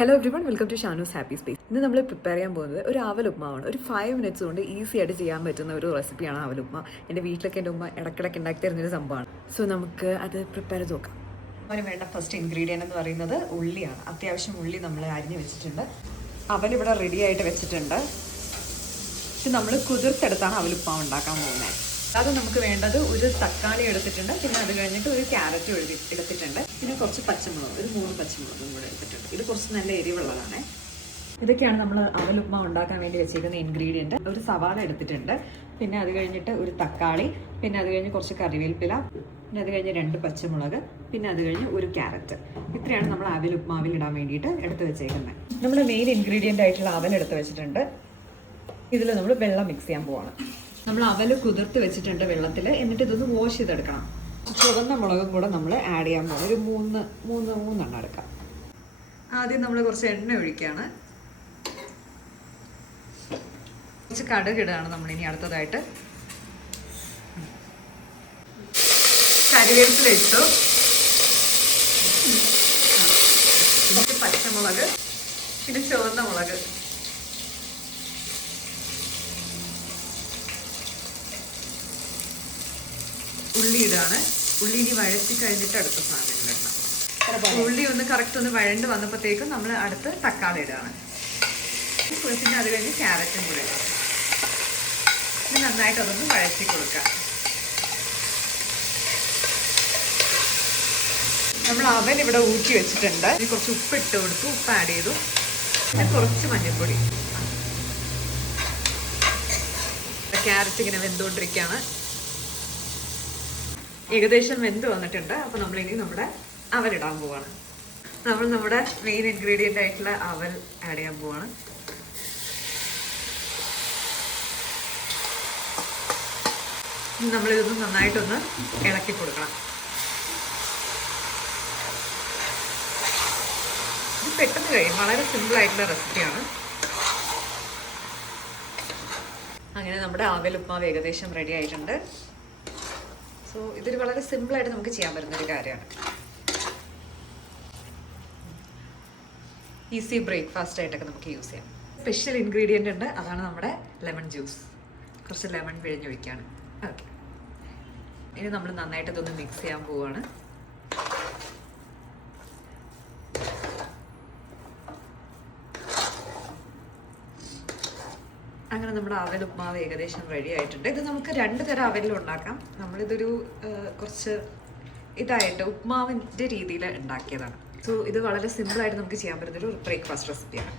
Hello everyone, welcome to Shanu's happy space. ഇന്ന് നമ്മൾ prepare ചെയ്യാൻ പോകുന്നത് ഒരു അവൽ ഉപ്മാവാണ്. ഒരു 5 മിനിറ്റ്സ് കൊണ്ട് ഈസി ആയിട്ട് ചെയ്യാൻ പറ്റുന്ന ഒരു റെസിപ്പിയാണ് അവൽ ഉപ്മ. എൻ്റെ വീട്ടിലൊക്കെ എൻ്റെ ഉമ്മ ഇടയ്ക്കിടയ്ക്ക് ഉണ്ടാക്കി തരുന്നൊരു സംഭവമാണ്. സോ നമുക്ക് അത് പ്രിപ്പയർ ചെയ്ത് നോക്കാം. അതിന് വേണ്ട ഫസ്റ്റ് ഇൻഗ്രീഡിയൻ്റ് എന്ന് പറയുന്നത് ഉള്ളിയാണ്. അത്യാവശ്യം ഉള്ളി നമ്മൾ അരിഞ്ഞ് വെച്ചിട്ടുണ്ട്. അവലിവിടെ റെഡി ആയിട്ട് വെച്ചിട്ടുണ്ട്. ഇത് നമ്മൾ കുതിർത്തെടുത്താണ് അവൽ ഉപ്മാവ് ഉണ്ടാക്കാൻ പോകുന്നത്. അത് നമുക്ക് വേണ്ടത് ഒരു തക്കാളി എടുത്തിട്ടുണ്ട്, പിന്നെ അത് കഴിഞ്ഞിട്ട് ഒരു ക്യാരറ്റ് എടുത്തിട്ടുണ്ട്, പിന്നെ കുറച്ച് പച്ചമുളക്, ഒരു 3 പച്ചമുളകും കൂടെ എടുത്തിട്ടുണ്ട്. ഇത് കുറച്ച് നല്ല എരിവുള്ളതാണ്. ഇതൊക്കെയാണ് നമ്മൾ അവൽ ഉപ്മാവ് ഉണ്ടാക്കാൻ വേണ്ടി വെച്ചിരിക്കുന്ന ഇൻഗ്രീഡിയൻറ്റ്. ഒരു സവാള എടുത്തിട്ടുണ്ട്, പിന്നെ അത് കഴിഞ്ഞിട്ട് ഒരു തക്കാളി, പിന്നെ അത് കഴിഞ്ഞ് കുറച്ച് കറിവേപ്പില, പിന്നെ അത് കഴിഞ്ഞ് 2 പച്ചമുളക്, പിന്നെ അത് കഴിഞ്ഞ് ഒരു ക്യാരറ്റ്. ഇത്രയാണ് നമ്മൾ അവൽ ഉപ്മാവിൽ ഇടാൻ വേണ്ടിയിട്ട് എടുത്ത് വെച്ചേക്കുന്നത്. നമ്മൾ മെയിൻ ഇൻഗ്രീഡിയൻ്റ് ആയിട്ടുള്ള അവൽ എടുത്ത് വെച്ചിട്ടുണ്ട്. ഇതിൽ നമ്മൾ വെള്ളം മിക്സ് ചെയ്യാൻ പോവാണ്. നമ്മൾ അവൽ കുതിർത്ത് വെച്ചിട്ടുണ്ട് വെള്ളത്തിൽ. എന്നിട്ട് ഇതൊന്ന് വാഷ് ചെയ്തെടുക്കണം. ചുവന്ന മുളകും കൂടെ നമ്മൾ ആഡ് ചെയ്യാൻ പോകും. ഒരു മൂന്നെണ്ണം എടുക്കാം. ആദ്യം നമ്മൾ കുറച്ച് എണ്ണ ഒഴിക്കുകയാണ്. കുറച്ച് കടുക് ഇടുകയാണ് നമ്മളിനി അടുത്തതായിട്ട്. കരിവേപ്പില ഇട്ടു, പച്ചമുളക്, പിന്നെ ചുവന്ന മുളക്, ഉള്ളി ഇടാണ്. ഉള്ളി ഇനി വഴറ്റി കഴിഞ്ഞിട്ട് അടുത്ത സാധനങ്ങൾ ഇടണം. ഉള്ളി ഒന്ന് കറക്റ്റ് ഒന്ന് വഴണ്ട് വന്നപ്പോഴത്തേക്കും നമ്മൾ അടുത്ത് തക്കാളി ഇടാണ്. പിന്നെ അത് കഴിഞ്ഞ് ക്യാരറ്റും കൂടെ ഇടാം. ഇനി നന്നായിട്ട് അതൊന്ന് വഴറ്റി കൊടുക്കാം. നമ്മൾ അവൻ ഇവിടെ ഊറ്റി വെച്ചിട്ടുണ്ട്. ഇനി കുറച്ച് ഉപ്പ് ഇട്ട് കൊടുത്തു, ഉപ്പ് ആഡ് ചെയ്തു, കുറച്ച് മഞ്ഞൾപ്പൊടി. ക്യാരറ്റ് ഇങ്ങനെ വെന്തുകൊണ്ടിരിക്കുകയാണ്. ഏകദേശം വെന്ത് വന്നിട്ടുണ്ട്. അപ്പോൾ നമ്മളിനി നമ്മുടെ അവലിടാൻ പോവാണ്. നമ്മൾ നമ്മുടെ മെയിൻ ഇൻഗ്രീഡിയൻ്റ് ആയിട്ടുള്ള അവൽ ആഡ് ചെയ്യാൻ പോവാണ്. നമ്മളിതൊന്ന് നന്നായിട്ടൊന്ന് ഇളക്കി കൊടുക്കണം. ഇത് പെട്ടെന്ന് കഴിയും. വളരെ സിമ്പിൾ ആയിട്ടുള്ള റെസിപ്പിയാണ്. അങ്ങനെ നമ്മുടെ അവൽ ഉപ്മാവ് ഏകദേശം റെഡി ആയിട്ടുണ്ട്. സോ ഇതൊരു വളരെ സിമ്പിളായിട്ട് നമുക്ക് ചെയ്യാൻ പറ്റുന്നൊരു കാര്യമാണ്. ഈസി ബ്രേക്ക്ഫാസ്റ്റ് ആയിട്ടൊക്കെ നമുക്ക് യൂസ് ചെയ്യാം. സ്പെഷ്യൽ ഇൻഗ്രീഡിയൻ്റ് ഉണ്ട്, അതാണ് നമ്മുടെ ലെമൺ ജ്യൂസ്. കുറച്ച് ലെമൺ പിഴിഞ്ഞൊഴിക്കുകയാണ്. ഓക്കെ, ഇനി നമ്മൾ നന്നായിട്ട് ഇതൊന്ന് മിക്സ് ചെയ്യാൻ പോവുകയാണ്. അങ്ങനെ നമ്മുടെ അവൽ ഉപ്മാവ് ഏകദേശം റെഡി ആയിട്ടുണ്ട്. ഇത് നമുക്ക് 2 തരം അവലിൽ ഉണ്ടാക്കാം. നമ്മളിതൊരു കുറച്ച് ഇതായിട്ട് ഉപ്മാവിൻ്റെ രീതിയിൽ ഉണ്ടാക്കിയതാണ്. സോ ഇത് വളരെ സിമ്പിളായിട്ട് നമുക്ക് ചെയ്യാൻ പറ്റുന്നൊരു ബ്രേക്ക്ഫാസ്റ്റ് റെസിപ്പിയാണ്.